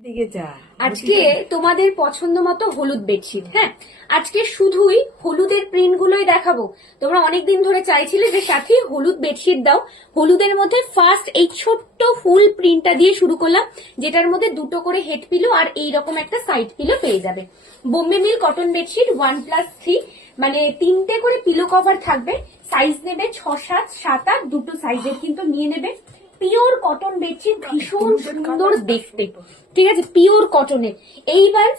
আজকে তোমাদের পছন্দ মতো হলুদ বেডশিট। হ্যাঁ, আজকে শুধুই হলুদের প্রিন্ট গুলোই দেখাবো। তোমরা অনেকদিন ধরে চাইছিলে যে সাথে হলুদ বেডশিট দাও। হলুদের মধ্যে ফার্স্ট এই ছোট্ট ফুল প্রিন্টটা দিয়ে শুরু করলাম, যেটার মধ্যে দুটো করে হেড পিলো আর এইরকম একটা সাইড পিলো পেয়ে যাবে। বোম্বে মিল কটন বেডশিট 1+3, মানে 3টে করে পিলো কভার থাকবে। সাইজ নেবে 6, 7, 7, 8, দুটো সাইজের কিন্তু নিয়ে নেবে। পিওর কটন বেডশিট, ভীষণ সুন্দর দেখতে, ঠিক আছে, পিওর কটনের। এইবার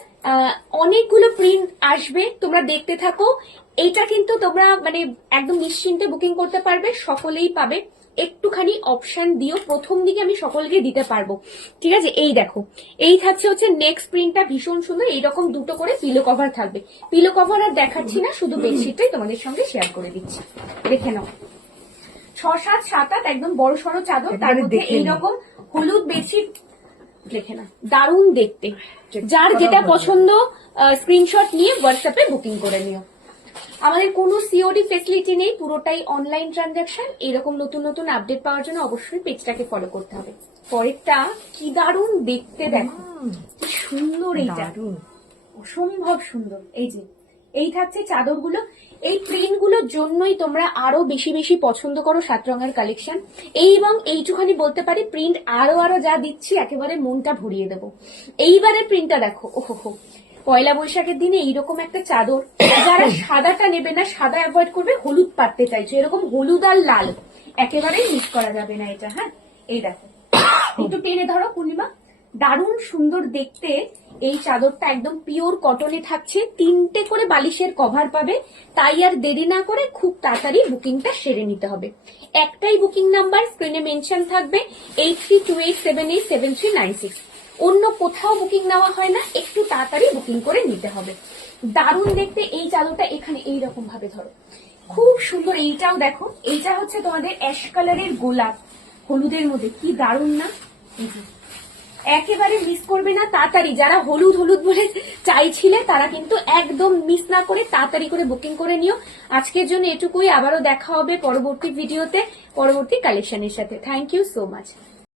অনেকগুলো প্রিন্ট আসবে, তোমরা দেখতে থাকো। এটা কিন্তু তোমরা মানে একদম নিশ্চিন্তে বুকিং করতে পারবে, সকলেই পাবে। একটুখানি অপশন দিও, প্রথম দিকে আমি সকলকে দিতে পারবো, ঠিক আছে। এই দেখো, এই থাকছে হচ্ছে নেক্সট প্রিন্টটা, ভীষণ সুন্দর। এইরকম দুটো করে পিলো কভার থাকবে। পিলো কভার আর দেখাচ্ছি না, শুধু বেডশিটটাই তোমাদের সঙ্গে শেয়ার করে দিচ্ছি, দেখে নাও। 6, 7, 7, 8 একদম বড় সড়ো চাদর, তার মধ্যে এইরকম হলুদ বেডশিট, দেখে না, দারুণ দেখতে। যার যেটা পছন্দ স্ক্রিনশট নিয়ে হোয়াটসঅ্যাপে বুকিং করে নিও। আমাদের কোনো সিওডি ফেসিলিটি নেই, পুরোটাই অনলাইন ট্রানজাকশন। এরকম নতুন নতুন আপডেট পাওয়ার জন্য অবশ্যই পেজটাকে ফলো করতে হবে। পরেরটা কি দারুণ দেখতে, দেখো কি সুন্দর, এইটা অসম্ভব সুন্দর। এই যে এই থাকছে চাদরগুলো। এই প্রিন্ট গুলোর জন্যই তোমরা আরো বেশি বেশি পছন্দ করো 7 রঙের কালেকশন। এবং এইটুখানি বলতে পারি, প্রিন্ট আরো আরো যা দিচ্ছি একেবারে মনটা ভরিয়ে দেবো। এইবারের প্রিন্টটা দেখো, ওহো, পয়লা বৈশাখের দিনে এইরকম একটা চাদর। যারা সাদাটা নেবে না, সাদা অ্যাভয়েড করবে, হলুদ পাততে চাইছো, এরকম হলুদ আর লাল একেবারেই মিস করা যাবে না এটা। হ্যাঁ, এই দেখো, একটু টেনে ধরো পূর্ণিমা, দারুণ সুন্দর দেখতে। এই চাদরটা একদম পিওর কটনে থাকছে, 3টে করে বালিশের কভার পাবে। তাই আর দেরি না করে খুব তাড়াতাড়ি বুকিংটা সেরে নিতে হবে। একটাই বুকিং নাম্বার স্ক্রিনে মেনশন থাকবে, 8328787396। অন্য কোথাও বুকিং নেওয়া হয় না, একটু তাড়াতাড়ি বুকিং করে নিতে হবে। দারুণ দেখতে এই চাদরটা, এখানে এইরকম ভাবে ধরো, খুব সুন্দর। এইটাও দেখো, এইটা হচ্ছে তোমাদের অ্যাশ কালারের গোলাপ হলুদের মধ্যে, কি দারুণ না। একেবারে মিস করবে না, তাড়াতাড়ি যারা হলুদ হলুদ বলে চাইছিলে তারা কিন্তু একদম মিস না করে তাড়াতাড়ি করে বুকিং করে নিও। আজকের জন্য এটুকুই, আবারও দেখা হবে পরবর্তী ভিডিওতে পরবর্তী কালেকশনের সাথে। Thank you so much.